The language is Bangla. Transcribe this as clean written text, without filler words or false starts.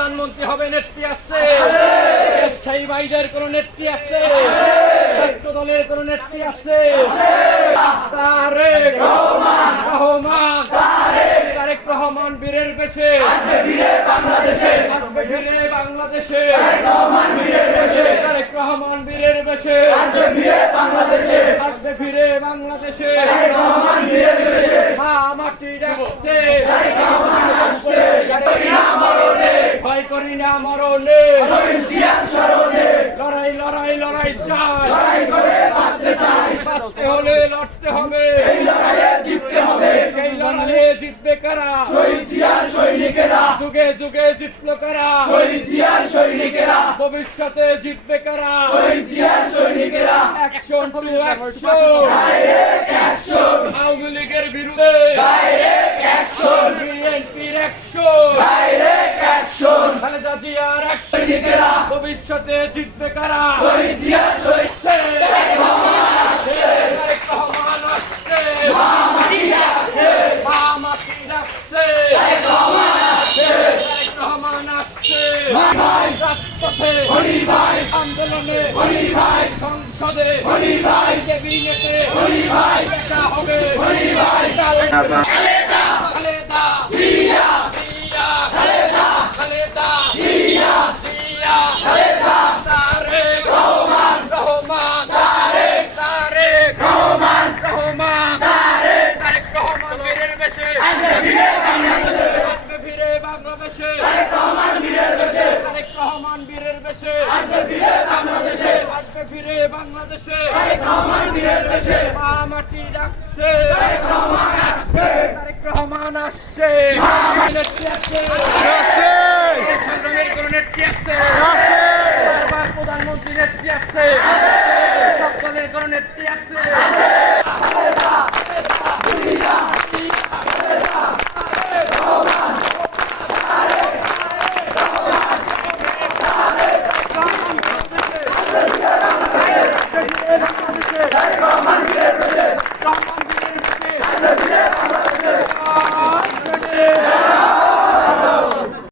প্রধানমন্ত্রী হবে নেত্রী আছে, ব্যবসায়ী ভাইদের কোন নেত্রী আছে, ছাত্র দলের কোন নেত্রী আছে? তারেক রহমান, তারেক রহমান বীরের বেশে আসবে ফিরে বাংলাদেশে, আসবে ফিরে বাংলাদেশে, তারেক রহমান বীরের বেশে আসবে ফিরে বাংলাদেশে, আসবে ফিরে বাংলাদেশে, তারেক রহমান বীরের বেশে। মাটি ডাকছে, তারেক রহমান আসছে, ভয় করি না মরণে, শহীদ জিয়ার স্মরণে, লড়াই লড়াই লড়াই চাই, লড়াই করে বাঁচতে চাই, বাঁচতে হলে লড়তে হবে, এই লড়াইয়ে জিততে হবে, সেই লড়াইয়ে জিতবে কারা? শহীদ জিয়ার সৈনিকেরা, যুগে যুগে জিতলো কারা? শহীদ জিয়ার সৈনিকেরা, ভবিষ্যতে জিতবে কারা? শহীদ জিয়ার সৈনিকেরা। Action to action, direct action, Awami লীগের বিরুদ্ধে ডাইরেক্ট অ্যাকশন, বিএনপির অ্যাকশন, ডাইরেক্ট অ্যাকশন, খালেদা জিয়ার অ্যাকশন, সৈনিকেরা, ভবিষ্যতে জিতবে কারা? শহীদ জিয়ার সৈনিক, তারেক রহমান আসছে, তারেক রহমান আসছে, মাটি ডাকছে, মাটি ডাকছে, তারেক রহমান আসছে, তারেক রহমান আসছে, ভাই রাজপথে, হরি ভাই আন্দোলনে, হরি ভাই সংসদে, হরি ভাই ক্যাবিনেটে, হরি ভাই দেখা হবে, হরি ভাই খালেদা খালেদা জিয়া জিয়া, খালেদা খালেদা জিয়া জিয়া, খালেদা, তারেক রহমান রহমান, তারেক তারেক রহমান রহমান, তারেক তারেক রহমান বীরের বেশে আসবে ফিরে বাংলাদেশে, আসবে ফিরে বাংলাদেশে, তারেক রহমান বীরের বেশে, তারেক রহমান বীরের বেশে আসবে ফিরে বাংলাদেশে, আসবে ফিরে বাংলাদেশে, তারেক রহমান বীরের বেশে। মাটি ডাকছে, তারেক রহমান আসছে, তারেক রহমান আসছে, নেত্রী আছে, সংগ্রামের কোন নেত্রী আছে? প্রধানমন্ত্রী নেত্রী আছে, সব দলের কোন নেত্রী আছে? রহমান